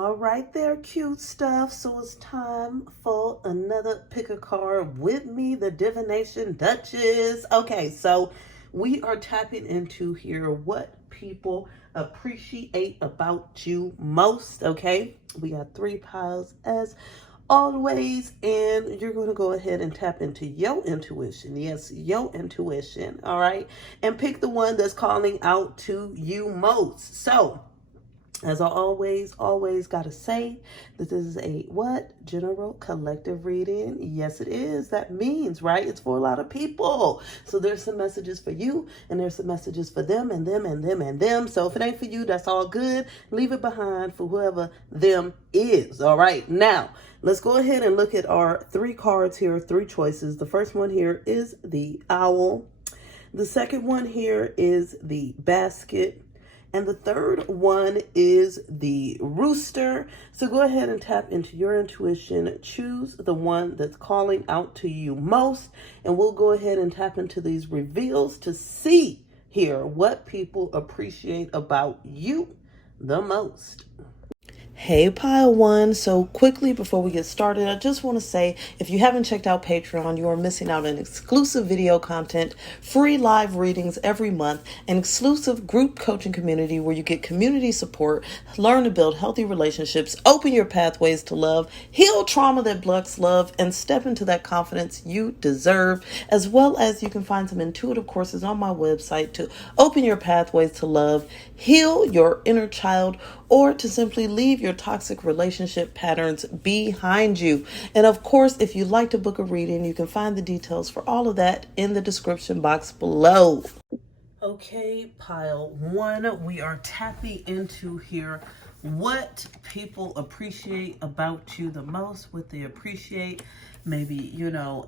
All right there, cute stuff. So it's time for another pick a card with me, the Divination Duchess. Okay, so we are tapping into here what people appreciate about you most. Okay, we got 3 piles as always, and you're going to go ahead and tap into your intuition. Yes, your intuition. All right, and pick the one that's calling out to you most. So as I always gotta say that this is a what? General collective reading. Yes, it is. That means, right? It's for a lot of people. So there's some messages for you, and there's some messages for them, and them, and them, and them. So if it ain't for you, that's all good. Leave it behind for whoever them is. All right. Now, let's go ahead and look at our 3 cards here, 3 choices. The first one here is the owl. The second one here is the basket. And the third one is the rooster. So go ahead and tap into your intuition. Choose the one that's calling out to you most. And we'll go ahead and tap into these reveals to see here what people appreciate about you the most. Hey, Pile One. So quickly before we get started, I just want to say, if you haven't checked out Patreon, you are missing out on exclusive video content, free live readings every month, an exclusive group coaching community where you get community support, learn to build healthy relationships, open your pathways to love, heal trauma that blocks love, and step into that confidence you deserve, as well as you can find some intuitive courses on my website to open your pathways to love, heal your inner child, or to simply leave your toxic relationship patterns behind you. And of course, if you'd like to book a reading, you can find the details for all of that in the description box below. Okay, Pile One, we are tapping into here what people appreciate about you the most, what they appreciate, maybe,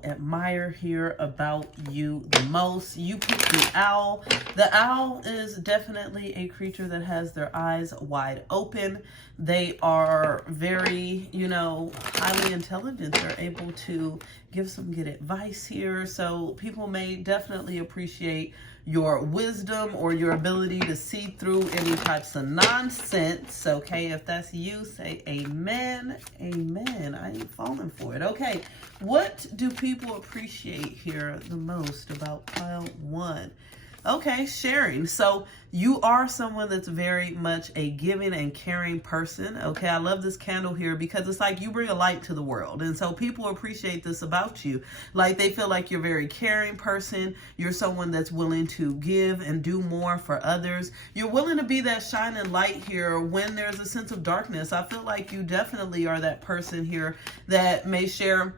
admire here about you the most. You picked the owl. The owl is definitely a creature that has their eyes wide open. They are very, highly intelligent. They're able to give some good advice here. So people may definitely appreciate your wisdom or your ability to see through any types of nonsense. Okay, if that's you, say amen. Amen. I ain't falling for it. Okay, what do people appreciate here the most about Pile One? Okay, sharing. So you are someone that's very much a giving and caring person. Okay, I love this candle here because it's like you bring a light to the world. And so people appreciate this about you. Like they feel like you're a very caring person. You're someone that's willing to give and do more for others. You're willing to be that shining light here when there's a sense of darkness. I feel like you definitely are that person here that may share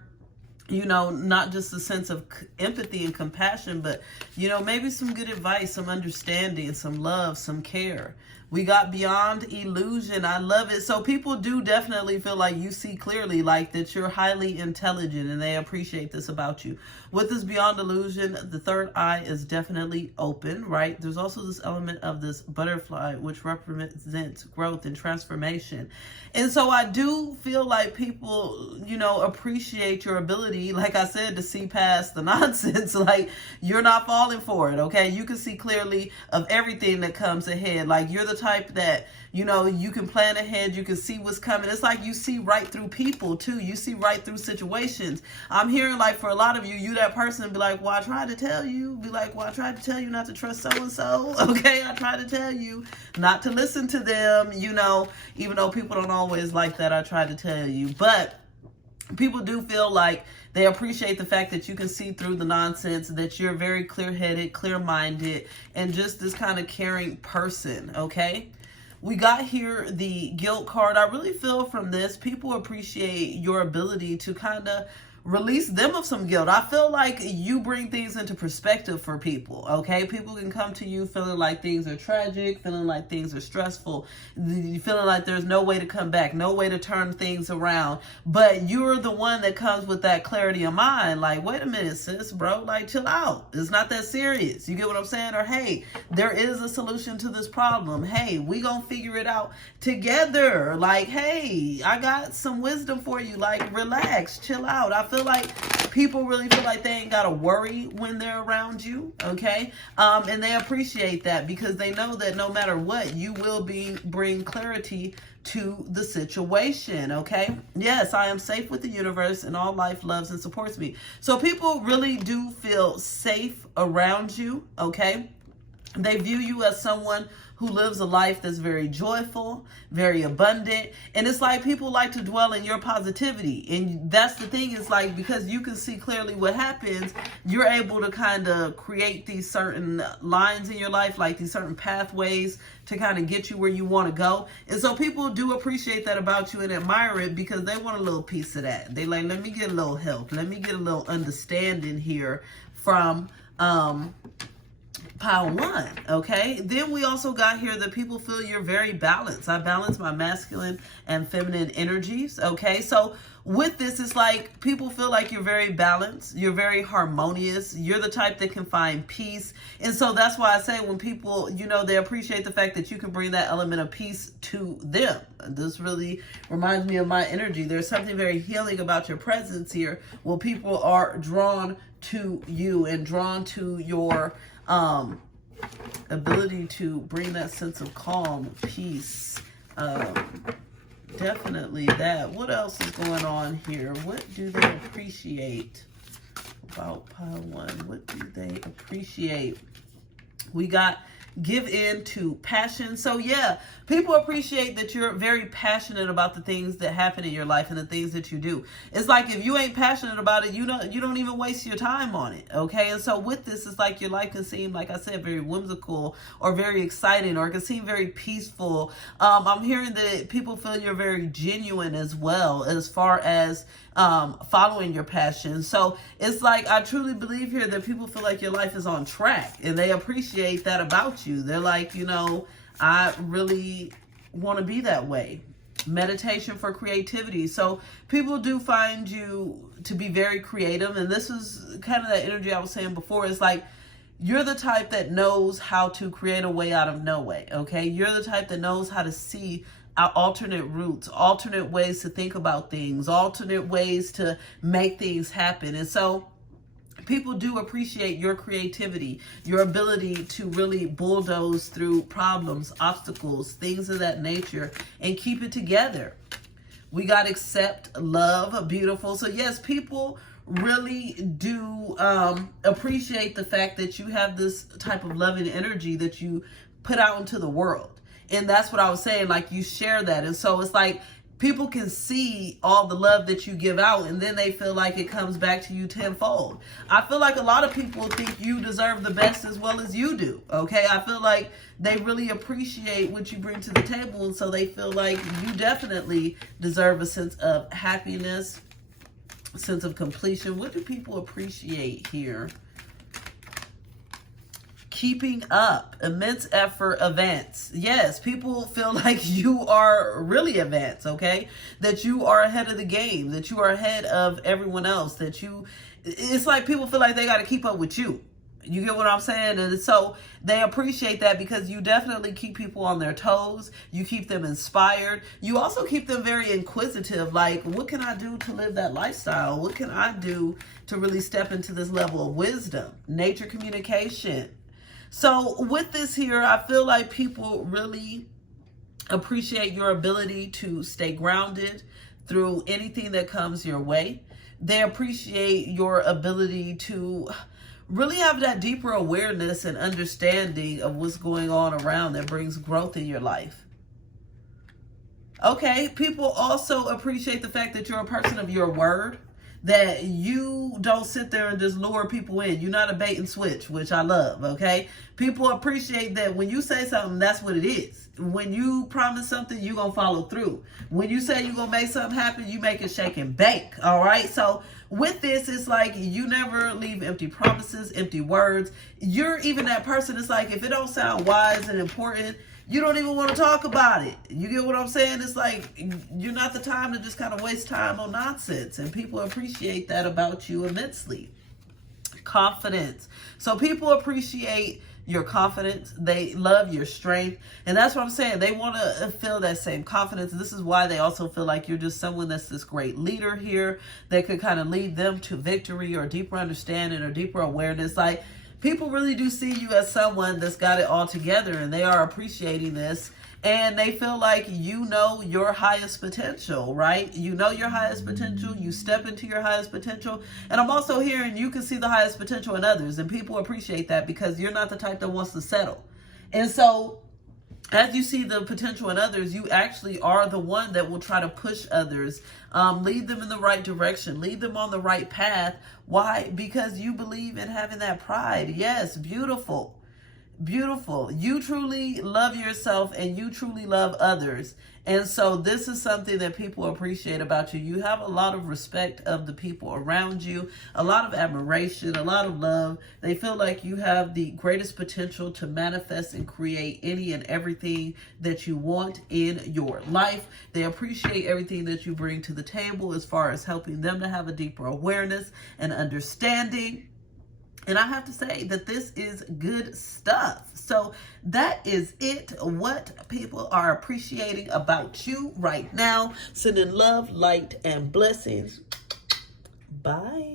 not just a sense of empathy and compassion, but, maybe some good advice, some understanding, some love, some care. We got beyond illusion. I love it. So people do definitely feel like you see clearly, like that you're highly intelligent, and they appreciate this about you. With this beyond illusion, the third eye is definitely open, right? There's also this element of this butterfly, which represents growth and transformation. And so I do feel like people, appreciate your ability, like I said, to see past the nonsense. Like you're not falling for it, okay? You can see clearly of everything that comes ahead. Like you're the type that, you can plan ahead. You can see what's coming. It's like you see right through people too. You see right through situations. I'm hearing like for a lot of you that person be like, well, I tried to tell you. Be like, well, I tried to tell you not to trust so-and-so. Okay, I tried to tell you not to listen to them, even though people don't always like that. I tried to tell you. But people do feel like they appreciate the fact that you can see through the nonsense, that you're very clear-headed, clear-minded, and just this kind of caring person, okay? We got here the guilt card. I really feel from this, people appreciate your ability to kind of release them of some guilt. I feel like you bring things into perspective for people, okay? People can come to you feeling like things are tragic, feeling like things are stressful, feeling like there's no way to come back, no way to turn things around. But you're the one that comes with that clarity of mind. Like, wait a minute, sis, bro, like chill out. It's not that serious. You get what I'm saying? Or, hey, there is a solution to this problem. Hey, we gonna figure it out together. Like, hey, I got some wisdom for you. Like, relax, chill out. I feel like people really feel like they ain't got to worry when they're around you, okay? And they appreciate that because they know that no matter what, you will bring clarity to the situation, okay? Yes, I am safe with the universe and all life loves and supports me. So people really do feel safe around you, okay? They view you as someone who lives a life that's very joyful, very abundant. And it's like people like to dwell in your positivity. And that's the thing, is like, because you can see clearly what happens, you're able to kind of create these certain lines in your life, like these certain pathways to kind of get you where you want to go. And so people do appreciate that about you and admire it, because they want a little piece of that. They like, let me get a little help. Let me get a little understanding here from, pile one, okay? Then we also got here that people feel you're very balanced. I balance my masculine and feminine energies, okay? So with this, it's like people feel like you're very balanced, you're very harmonious, you're the type that can find peace. And so that's why I say when people, you know, they appreciate the fact that you can bring that element of peace to them. This really reminds me of my energy. There's something very healing about your presence here, where people are drawn to you and drawn to your ability to bring that sense of calm, peace, definitely that. What else is going on here? What do they appreciate about pile one? What do they appreciate? We got give in to passion. So yeah, people appreciate that you're very passionate about the things that happen in your life and the things that you do. It's like if you ain't passionate about it, you don't even waste your time on it, okay? And so with this, it's like your life can seem, like I said, very whimsical or very exciting, or it can seem very peaceful. I'm hearing that people feel you're very genuine as well, as far as following your passion. So it's like, I truly believe here that people feel like your life is on track, and they appreciate that about you. They're like, you know, I really want to be that way. Meditation for creativity. So people do find you to be very creative, and this is kind of that energy I was saying before. It's like you're the type that knows how to create a way out of no way, okay? You're the type that knows how to see alternate routes, alternate ways to think about things, alternate ways to make things happen. And so people do appreciate your creativity, your ability to really bulldoze through problems, obstacles, things of that nature, and keep it together. We got accept, love, beautiful. So yes, people really do appreciate the fact that you have this type of loving energy that you put out into the world. And that's what I was saying, like you share that. And so it's like people can see all the love that you give out, and then they feel like it comes back to you tenfold. I feel like a lot of people think you deserve the best as well as you do, okay? I feel like they really appreciate what you bring to the table, and so they feel like you definitely deserve a sense of happiness, a sense of completion. What do people appreciate here? Keeping up, immense effort, advance. Yes, people feel like you are really advanced, okay? That you are ahead of the game, that you are ahead of everyone else, that you, it's like people feel like they got to keep up with you. You get what I'm saying? And so they appreciate that because you definitely keep people on their toes. You keep them inspired. You also keep them very inquisitive. Like, what can I do to live that lifestyle? What can I do to really step into this level of wisdom? Nature communication. So with this here, I feel like people really appreciate your ability to stay grounded through anything that comes your way. They appreciate your ability to really have that deeper awareness and understanding of what's going on around that brings growth in your life. Okay, people also appreciate the fact that you're a person of your word, that you don't sit there and just lure people in. You're not a bait and switch, which I love, okay? People appreciate that when you say something, that's what it is. When you promise something, you're going to follow through. When you say you're going to make something happen, you make it shake and bake, all right? So with this, it's like you never leave empty promises, empty words. You're even that person. It's like if it don't sound wise and important, you don't even want to talk about it. You get what I'm saying? It's like you're not the time to just kind of waste time on nonsense. And people appreciate that about you immensely. Confidence. So people appreciate your confidence. They love your strength. And that's what I'm saying. They want to feel that same confidence. This is why they also feel like you're just someone that's this great leader here that could kind of lead them to victory or deeper understanding or deeper awareness. Like, people really do see you as someone that's got it all together, and they are appreciating this. and they feel like you know your highest potential, right? You know your highest potential, you step into your highest potential. And I'm also hearing you can see the highest potential in others, and people appreciate that because you're not the type that wants to settle. And so as you see the potential in others, you actually are the one that will try to push others, lead them in the right direction, lead them on the right path. Why? Because you believe in having that pride. Yes, beautiful. Beautiful. You truly love yourself and you truly love others. And so this is something that people appreciate about you. You have a lot of respect of the people around you, a lot of admiration, a lot of love. They feel like you have the greatest potential to manifest and create any and everything that you want in your life. They appreciate everything that you bring to the table as far as helping them to have a deeper awareness and understanding. And I have to say that this is good stuff. So that is it. What people are appreciating about you right now. Sending love, light, and blessings. Bye.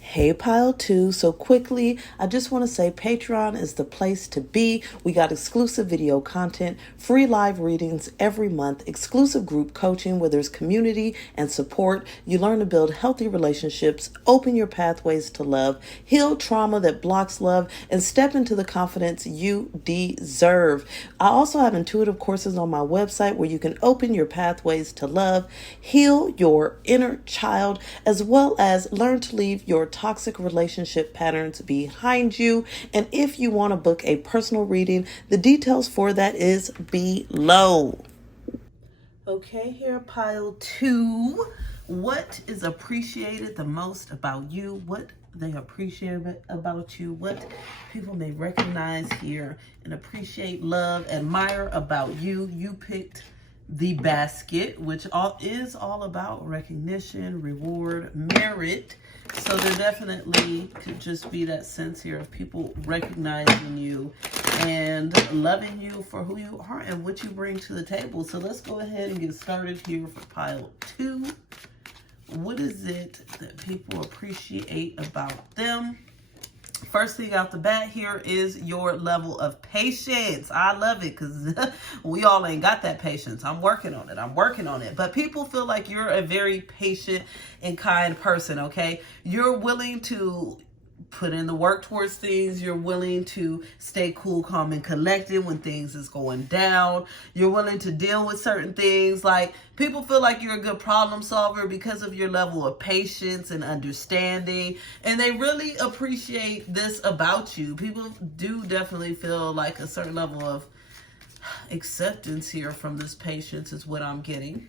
Hey, Pile 2. So quickly, I just want to say Patreon is the place to be. We got exclusive video content, free live readings every month, exclusive group coaching where there's community and support. You learn to build healthy relationships, open your pathways to love, heal trauma that blocks love, and step into the confidence you deserve. I also have intuitive courses on my website where you can open your pathways to love, heal your inner child, as well as learn to leave your toxic relationship patterns behind you. And if you want to book a personal reading, the details for that is below. Okay, here, Pile 2. What is appreciated the most about you? What they appreciate about you? What people may recognize here and appreciate, love, admire about you? You picked the basket, which is all about recognition, reward, merit. So there definitely could just be that sense here of people recognizing you and loving you for who you are and what you bring to the table. So let's go ahead and get started here for Pile 2. What is it that people appreciate about them? First thing out the bat here is your level of patience. I love it because we all ain't got that patience. I'm working on it. But people feel like you're a very patient and kind person, okay? You're willing to put in the work towards things. You're willing to stay cool, calm, and collected when things is going down. You're willing to deal with certain things. Like, people feel like you're a good problem solver because of your level of patience and understanding. And they really appreciate this about you. People do definitely feel like a certain level of acceptance here from this patience is what I'm getting.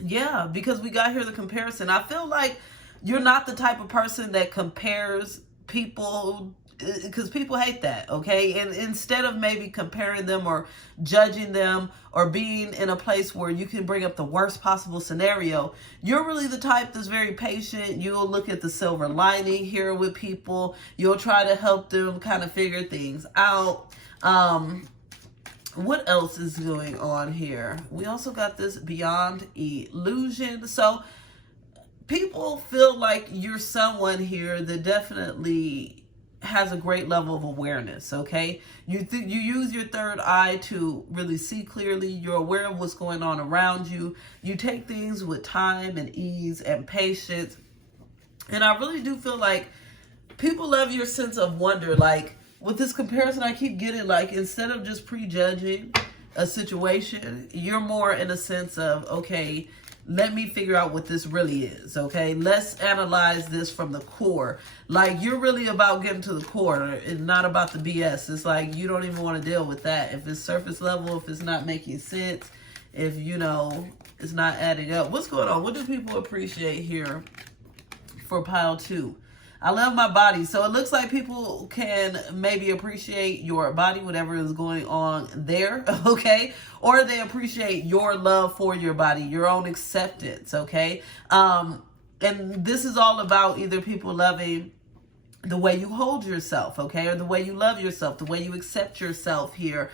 Yeah, because we got here the comparison. I feel like you're not the type of person that compares people, because people hate that, okay? And instead of maybe comparing them or judging them or being in a place where you can bring up the worst possible scenario, you're really the type that's very patient. You'll look at the silver lining here with people. You'll try to help them kind of figure things out. What else is going on here? We also got this beyond illusion. So people feel like you're someone here that definitely has a great level of awareness, okay? You use your third eye to really see clearly. You're aware of what's going on around you. You take things with time and ease and patience. And I really do feel like people love your sense of wonder. Like, with this comparison I keep getting, like, instead of just prejudging a situation, you're more in a sense of, okay, let me figure out what this really is, okay? Let's analyze this from the core. Like, you're really about getting to the core and not about the BS. It's like you don't even want to deal with that. If it's surface level, if it's not making sense, if, you know, it's not adding up. What's going on? What do people appreciate here for Pile 2? I love my body. So it looks like people can maybe appreciate your body, whatever is going on there, okay? Or they appreciate your love for your body, your own acceptance, okay? And this is all about either people loving the way you hold yourself, okay, or the way you love yourself, the way you accept yourself here.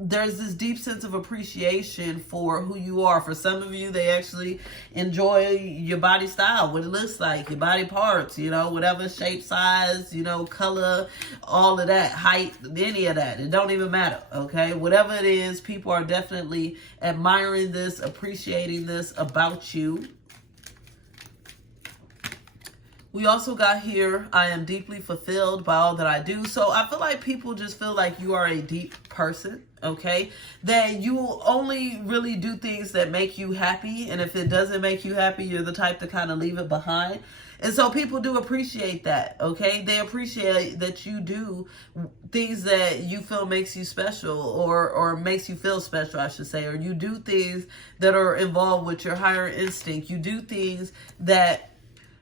There's this deep sense of appreciation for who you are. For some of you, they actually enjoy your body style, what it looks like, your body parts, you know, whatever shape, size, you know, color, all of that, height, any of that. It don't even matter, okay? Whatever it is, people are definitely admiring this, appreciating this about you. We also got here, I am deeply fulfilled by all that I do. So I feel like people just feel like you are a deep person, okay? That you will only really do things that make you happy. And if it doesn't make you happy, you're the type to kind of leave it behind. And so people do appreciate that, okay? They appreciate that you do things that you feel makes you special, or makes you feel special, I should say. Or you do things that are involved with your higher instinct. You do things that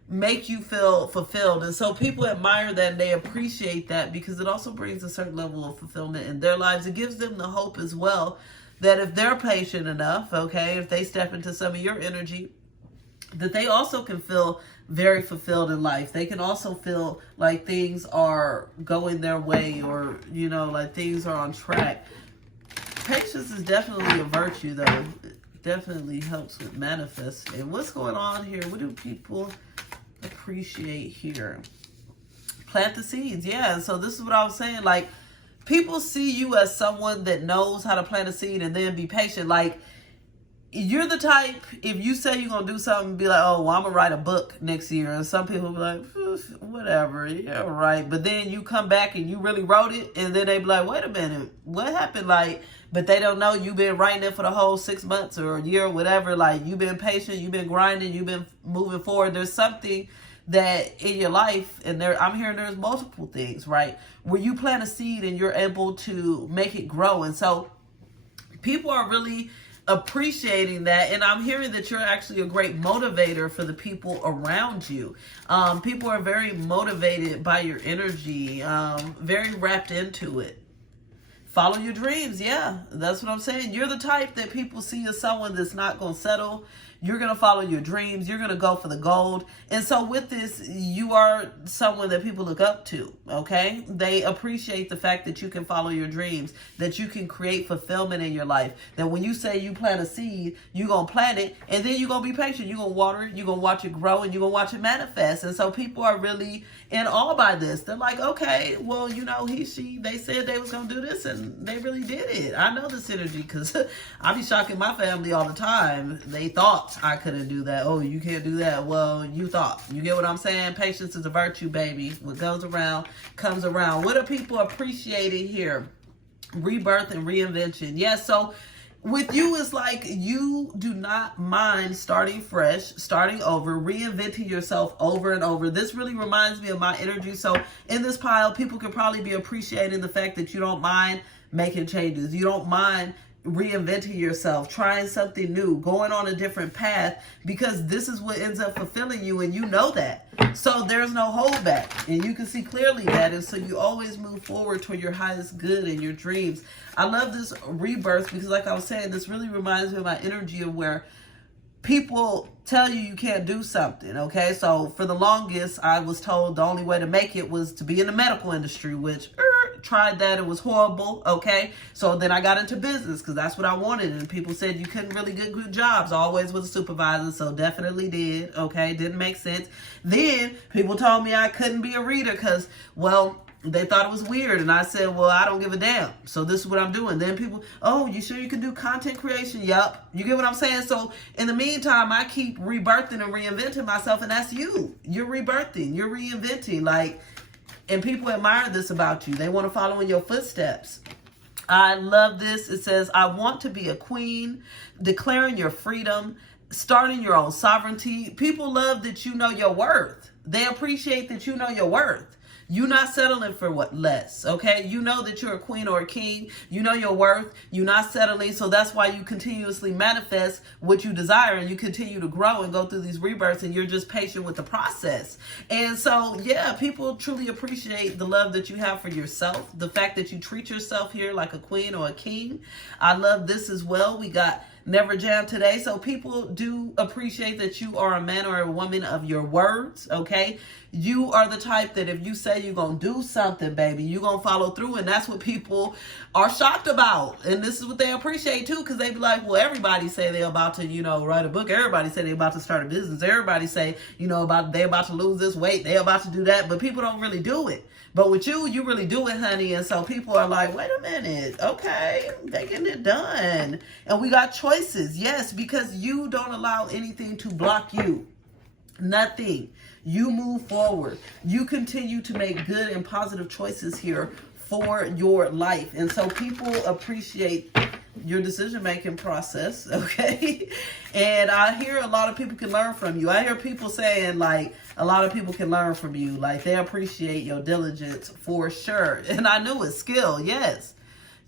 make you feel fulfilled. And so people admire that and they appreciate that, because it also brings a certain level of fulfillment in their lives. It gives them the hope as well that if they're patient enough, okay, if they step into some of your energy, that they also can feel very fulfilled in life. They can also feel like things are going their way, or, you know, like things are on track. Patience is definitely a virtue, though. It definitely helps with manifesting. What's going on here? What do people appreciate here? Plant the seeds. Yeah, so this is what I was saying. Like, people see you as someone that knows how to plant a seed and then be patient. Like, you're the type, if you say you're gonna do something, be like, oh, well, I'm gonna write a book next year. And some people be like, whatever, yeah, right. But then you come back and you really wrote it, and then they be like, wait a minute, what happened? Like, but they don't know you've been writing it for the whole 6 months or a year or whatever. Like, you've been patient, you've been grinding, you've been moving forward. There's something that in your life, and I'm hearing there's multiple things, right, where you plant a seed and you're able to make it grow. And so people are really appreciating that, and I'm hearing that you're actually a great motivator for the people around you. People are very motivated by your energy, very wrapped into it. Follow your dreams. Yeah, that's what I'm saying. You're the type that people see as someone that's not going to settle. You're going to follow your dreams. You're going to go for the gold. And so with this, you are someone that people look up to, okay? They appreciate the fact that you can follow your dreams, that you can create fulfillment in your life, that when you say you plant a seed, you're going to plant it, and then you're going to be patient. You're going to water it. You're going to watch it grow, and you're going to watch it manifest. And so people are really in awe by this. They're like, okay, well, you know, they said they was going to do this, and they really did it. I know this energy, because I be shocking my family all the time. They thought I couldn't do that. Oh, you can't do that. Well, you thought. You get what I'm saying? Patience is a virtue, baby. What goes around comes around. What are people appreciating here? Rebirth and reinvention. Yes, so with you, it's like you do not mind starting fresh, starting over, reinventing yourself over and over. This really reminds me of my energy. So in this pile, people could probably be appreciating the fact that you don't mind making changes. You don't mind reinventing yourself, trying something new, going on a different path, because this is what ends up fulfilling you, and you know that. So there's no holdback, and you can see clearly that, and so you always move forward toward your highest good and your dreams. I love this rebirth, because like I was saying, this really reminds me of my energy of where people tell you can't do something, okay? So for the longest, I was told the only way to make it was to be in the medical industry, which tried that, it was horrible, okay? So then I got into business, because that's what I wanted, and people said you couldn't really get good jobs always with a supervisor, so definitely did, okay? Didn't make sense. Then people told me I couldn't be a reader because, well, they thought it was weird, and I said, well, I don't give a damn, so this is what I'm doing. Then people, oh, you sure you can do content creation? Yup. You get what I'm saying? So in the meantime, I keep rebirthing and reinventing myself, and that's you. You're rebirthing, you're reinventing, like, and people admire this about you. They want to follow in your footsteps. I love this. It says, I want to be a queen, declaring your freedom, starting your own sovereignty. People love that you know your worth. They appreciate that you know your worth. You're not settling for what less, okay? You know that you're a queen or a king. You know your worth. You're not settling, so that's why you continuously manifest what you desire, and you continue to grow and go through these rebirths, and you're just patient with the process. And so, yeah, people truly appreciate the love that you have for yourself, the fact that you treat yourself here like a queen or a king. I love this as well. We got never jam today. So people do appreciate that you are a man or a woman of your words, okay? You are the type that if you say you're going to do something, baby, you're going to follow through. And that's what people are shocked about. And this is what they appreciate too, because they be like, well, everybody say they're about to, write a book. Everybody say they're about to start a business. Everybody say, they're about to lose this weight. They're about to do that. But people don't really do it. But with you really do it, honey. And so people are like, wait a minute. Okay, they getting it done. And we got choices. Yes, because you don't allow anything to block you. Nothing. You move forward. You continue to make good and positive choices here for your life. And so people appreciate your decision-making process, okay? And I hear a lot of people can learn from you. I hear people saying, like, a lot of people can learn from you. Like, they appreciate your diligence for sure. And I knew it. Skill, yes.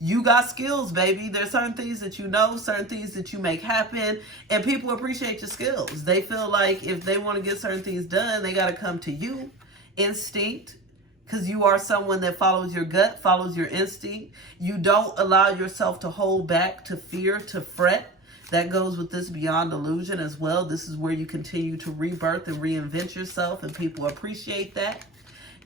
You got skills, baby. There's certain things that you know, certain things that you make happen, and people appreciate your skills. They feel like if they want to get certain things done, they got to come to you. Instinct, because you are someone that follows your gut, follows your instinct. You don't allow yourself to hold back, to fear, to fret. That goes with this beyond illusion as well. This is where you continue to rebirth and reinvent yourself, and people appreciate that.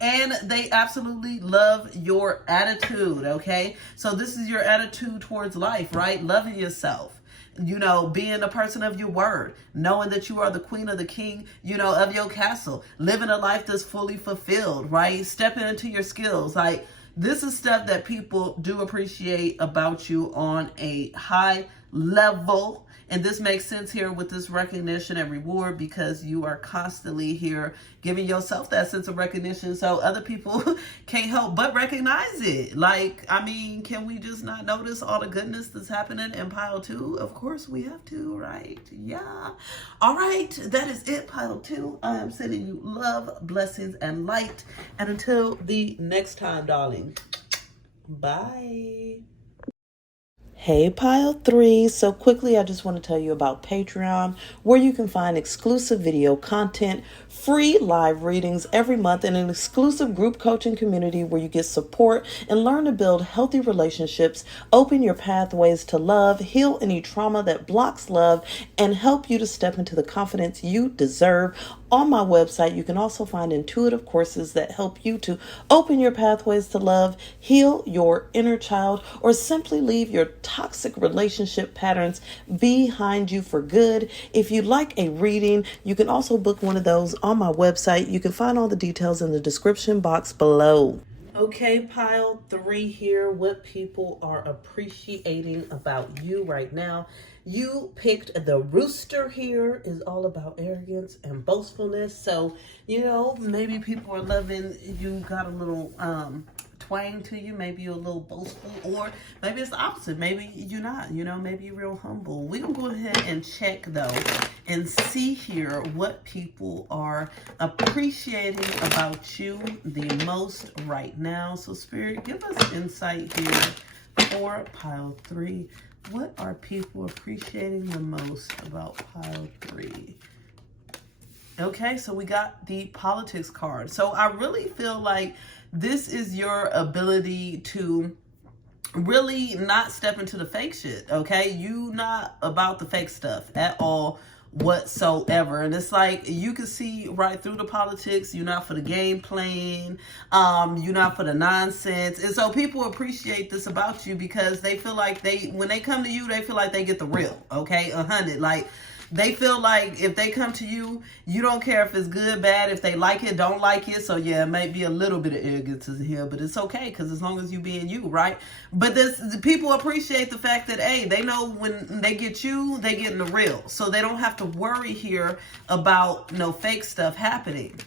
And they absolutely love your attitude, okay? So this is your attitude towards life, right? Loving yourself, being a person of your word, knowing that you are the queen or the king, of your castle, living a life that's fully fulfilled, right? Stepping into your skills. Like, this is stuff that people do appreciate about you on a high level. And this makes sense here with this recognition and reward, because you are constantly here giving yourself that sense of recognition, so other people can't help but recognize it. Like, I mean, can we just not notice all the goodness that's happening in pile 2? Of course we have to, right? Yeah. All right, that is it, pile 2. I am sending you love, blessings, and light. And until the next time, darling, bye. Hey, pile 3. So quickly, I just want to tell you about Patreon, where you can find exclusive video content, free live readings every month, and an exclusive group coaching community where you get support and learn to build healthy relationships, open your pathways to love, heal any trauma that blocks love, and help you to step into the confidence you deserve. On my website, you can also find intuitive courses that help you to open your pathways to love, heal your inner child, or simply leave your toxic relationship patterns behind you for good. If you'd like a reading, you can also book one of those on my website. You can find all the details in the description box below. Okay, pile 3 here. What people are appreciating about you right now. You picked the Rooster here. Is all about arrogance and boastfulness. So, maybe people are loving you. Got a little twang to you. Maybe you're a little boastful, or maybe it's the opposite. Maybe you're not. Maybe you're real humble. We're gonna go ahead and check though and see here what people are appreciating about you the most right now. So Spirit, give us insight here for pile 3. What are people appreciating the most about pile 3? Okay, so we got the politics card. So I really feel like this is your ability to really not step into the fake shit, okay? You not about the fake stuff at all whatsoever. And it's like you can see right through the politics. You're not for the game playing, you're not for the nonsense. And so people appreciate this about you, because they feel like when they come to you, they feel like they get the real, okay? 100. Like, they feel like if they come to you, you don't care if it's good, bad, if they like it, don't like it. So yeah, it might be a little bit of arrogance in here, but it's okay, because as long as you being you, right? But people appreciate the fact that, hey, they know when they get you, they getting the real. So they don't have to worry here about no fake stuff happening.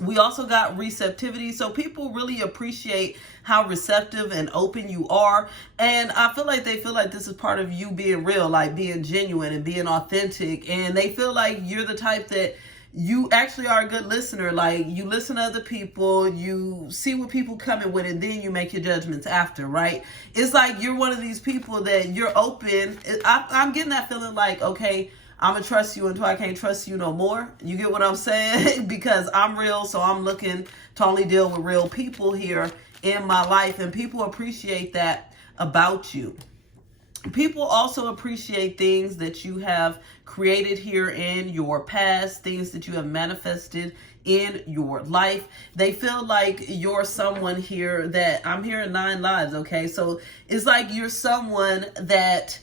We also got receptivity. So people really appreciate how receptive and open you are. And I feel like they feel like this is part of you being real, like being genuine and being authentic. And they feel like you're the type that you actually are a good listener. Like, you listen to other people, you see what people coming with, and then you make your judgments after, right? It's like you're one of these people that you're open. I'm getting that feeling like, okay, I'm going to trust you until I can't trust you no more. You get what I'm saying? Because I'm real, so I'm looking to only deal with real people here in my life. And people appreciate that about you. People also appreciate things that you have created here in your past, things that you have manifested in your life. They feel like you're someone here that, I'm hearing 9 lives, okay? So it's like you're someone that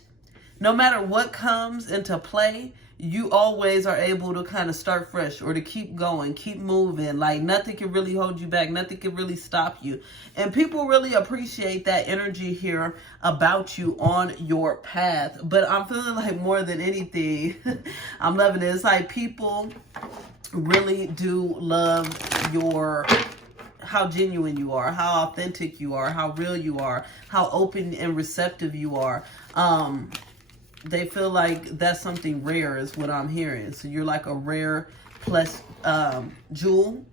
no matter what comes into play, you always are able to kind of start fresh or to keep going, keep moving. Like nothing can really hold you back. Nothing can really stop you. And people really appreciate that energy here about you on your path. But I'm feeling like more than anything, I'm loving it. It's like people really do love how genuine you are, how authentic you are, how real you are, how open and receptive you are. They feel like that's something rare is what I'm hearing. So you're like a rare plus jewel.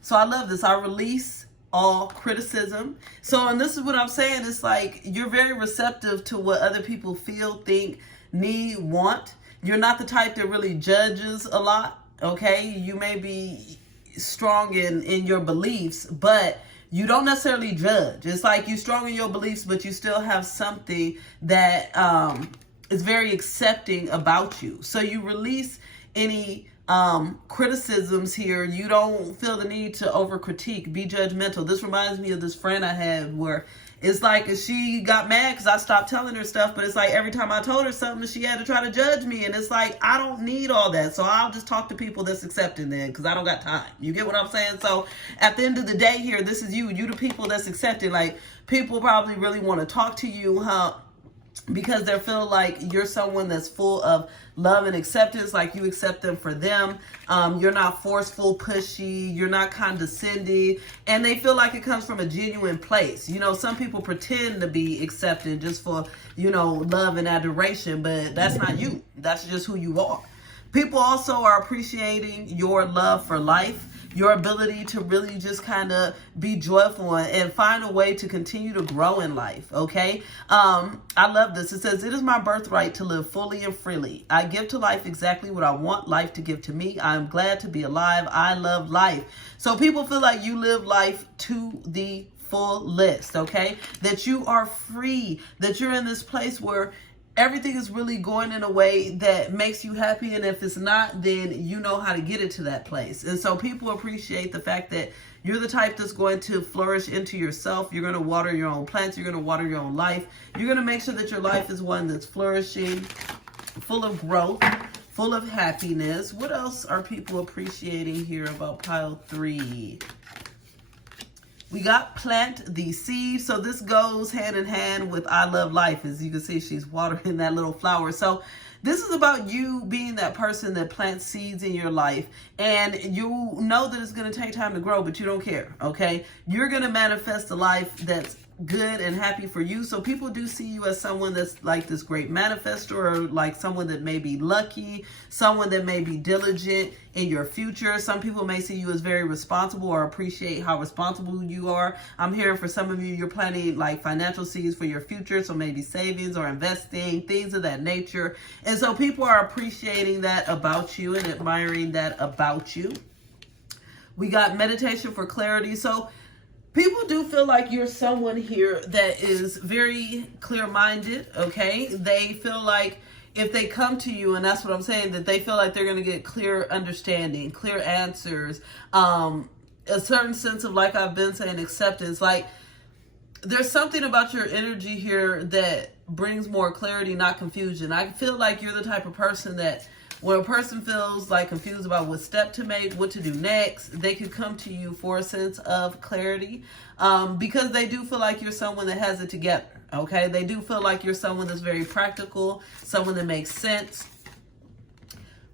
So I love this. I release all criticism. So, and this is what I'm saying. It's like you're very receptive to what other people feel, think, need, want. You're not the type that really judges a lot. Okay. You may be strong in your beliefs, but you don't necessarily judge. It's like you're strong in your beliefs, but you still have something that, is very accepting about you. So you release any criticisms here. You don't feel the need to over critique, be judgmental. This reminds me of this friend I had where it's like she got mad because I stopped telling her stuff, but it's like every time I told her something, she had to try to judge me. And it's like, I don't need all that. So I'll just talk to people that's accepting then because I don't got time. You get what I'm saying? So at the end of the day here, this is you the people that's accepting. Like people probably really want to talk to you, because they feel like you're someone that's full of love and acceptance, like you accept them for them. You're not forceful, pushy, you're not condescending, and they feel like it comes from a genuine place. You know, some people pretend to be accepting just for, you know, love and adoration, but that's not you. That's just who you are. People also are appreciating your love for life, your ability to really just kind of be joyful and find a way to continue to grow in life, okay? I love this. It says, it is my birthright to live fully and freely. I give to life exactly what I want life to give to me. I am glad to be alive. I love life. So people feel like you live life to the fullest, okay? That you are free, that you're in this place where everything is really going in a way that makes you happy, and if it's not, then you know how to get it to that place. And so people appreciate the fact that you're the type that's going to flourish into yourself. You're going to water your own plants. You're going to water your own life. You're going to make sure that your life is one that's flourishing, full of growth, full of happiness. What else are people appreciating here about pile 3? We got plant the seed. So this goes hand in hand with I love life. As you can see, she's watering that little flower. So this is about you being that person that plants seeds in your life. And you know that it's going to take time to grow, but you don't care, okay? You're going to manifest a life that's good and happy for you. So people do see you as someone that's like this great manifestor, or like someone that may be lucky, someone that may be diligent in your future. Some people may see you as very responsible or appreciate how responsible you are. I'm hearing for some of you, you're planting like financial seeds for your future. So maybe savings or investing, things of that nature. And so people are appreciating that about you and admiring that about you. We got meditation for clarity. So people do feel like you're someone here that is very clear-minded, okay? They feel like if they come to you, and that's what I'm saying, that they feel like they're going to get clear understanding, clear answers, a certain sense of, like I've been saying, acceptance. Like there's something about your energy here that brings more clarity, not confusion. I feel like you're the type of person that when a person feels like confused about what step to make, what to do next, they could come to you for a sense of clarity, because they do feel like you're someone that has it together, okay? They do feel like you're someone that's very practical, someone that makes sense.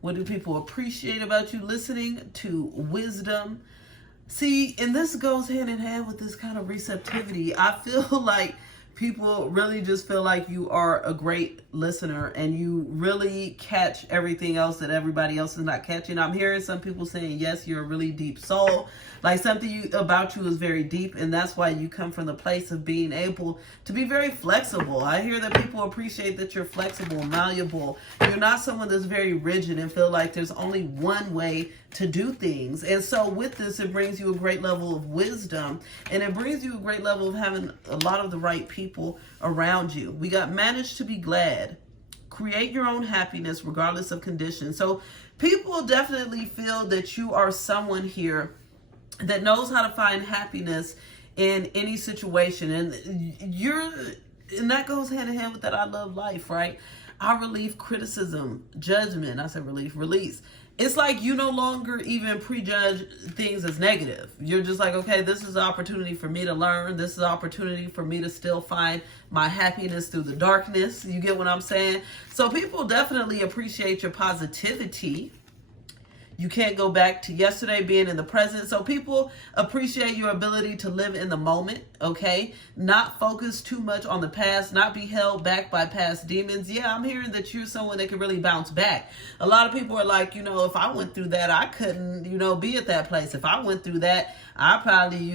What do people appreciate about you? Listening to wisdom. See, and this goes hand in hand with this kind of receptivity. I feel like people really just feel like you are a great listener and you really catch everything else that everybody else is not catching. I'm hearing some people saying, yes, you're a really deep soul. Like something about you is very deep, and that's why you come from the place of being able to be very flexible. I hear that people appreciate that you're flexible, malleable. You're not someone that's very rigid and feel like there's only one way to do things. And so with this, it brings you a great level of wisdom, and it brings you a great level of having a lot of the right people around you. We got manage to be glad. Create your own happiness regardless of conditions. So people definitely feel that you are someone here that knows how to find happiness in any situation. And that goes hand in hand with that I love life, right? I relieve criticism, judgment. I said release. It's like you no longer even prejudge things as negative. You're just like, okay, this is an opportunity for me to learn. This is an opportunity for me to still find my happiness through the darkness. You get what I'm saying? So people definitely appreciate your positivity. You can't go back to yesterday, being in the present. So people appreciate your ability to live in the moment, okay? Not focus too much on the past, not be held back by past demons. Yeah, I'm hearing that you're someone that can really bounce back. A lot of people are like, if I went through that, I couldn't, be at that place. If I went through that, I probably,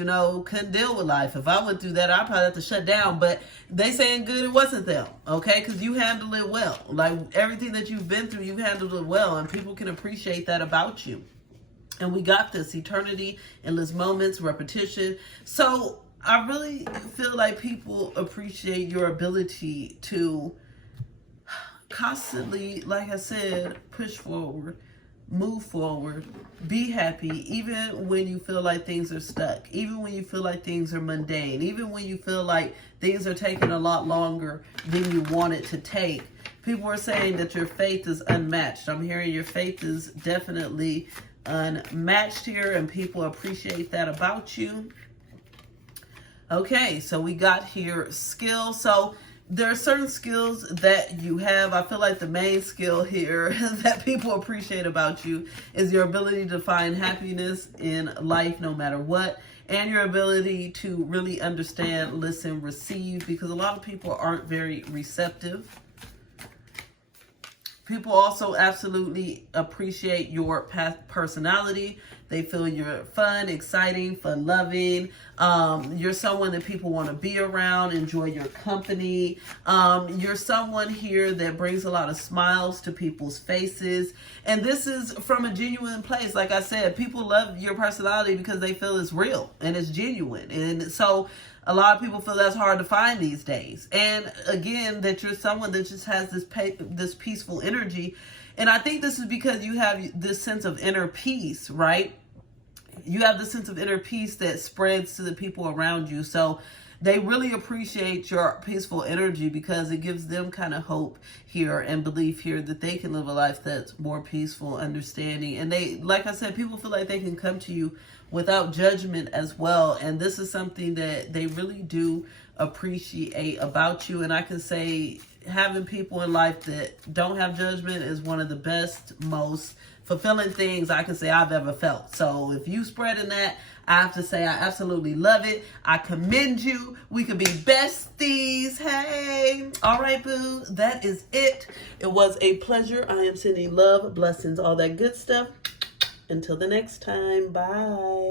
couldn't deal with life. If I went through that, I probably have to shut down. But they saying good, it wasn't them, okay? Because you handled it well. Like everything that you've been through, you handled it well. And people can appreciate that about you. And we got this eternity, endless moments, repetition. So I really feel like people appreciate your ability to constantly, like I said, push forward, move forward, be happy, even when you feel like things are stuck, even when you feel like things are mundane, even when you feel like things are taking a lot longer than you want it to take. People are saying that your faith is unmatched. I'm hearing your faith is definitely unmatched here, and people appreciate that about you. Okay, so we got here skill. So there are certain skills that you have. I feel like the main skill here that people appreciate about you is your ability to find happiness in life no matter what, and your ability to really understand, listen, receive, because a lot of people aren't very receptive. People also absolutely appreciate your personality. They feel you're fun, exciting, fun-loving. You're someone that people want to be around, enjoy your company. You're someone here that brings a lot of smiles to people's faces. And this is from a genuine place. Like I said, people love your personality because they feel it's real and it's genuine. And so a lot of people feel that's hard to find these days. And again, that you're someone that just has this peaceful energy. And I think this is because you have this sense of inner peace, right? You have this sense of inner peace that spreads to the people around you. So they really appreciate your peaceful energy because it gives them kind of hope here and belief here that they can live a life that's more peaceful, understanding. And they, like I said, people feel like they can come to you without judgment as well. And this is something that they really do appreciate about you. And I can say having people in life that don't have judgment is one of the best, most fulfilling things I can say I've ever felt. So if you spreading that, I have to say I absolutely love it. I commend you. We could be besties. Hey. All right, boo. That is it. It was a pleasure. I am sending love, blessings, all that good stuff. Until the next time. Bye.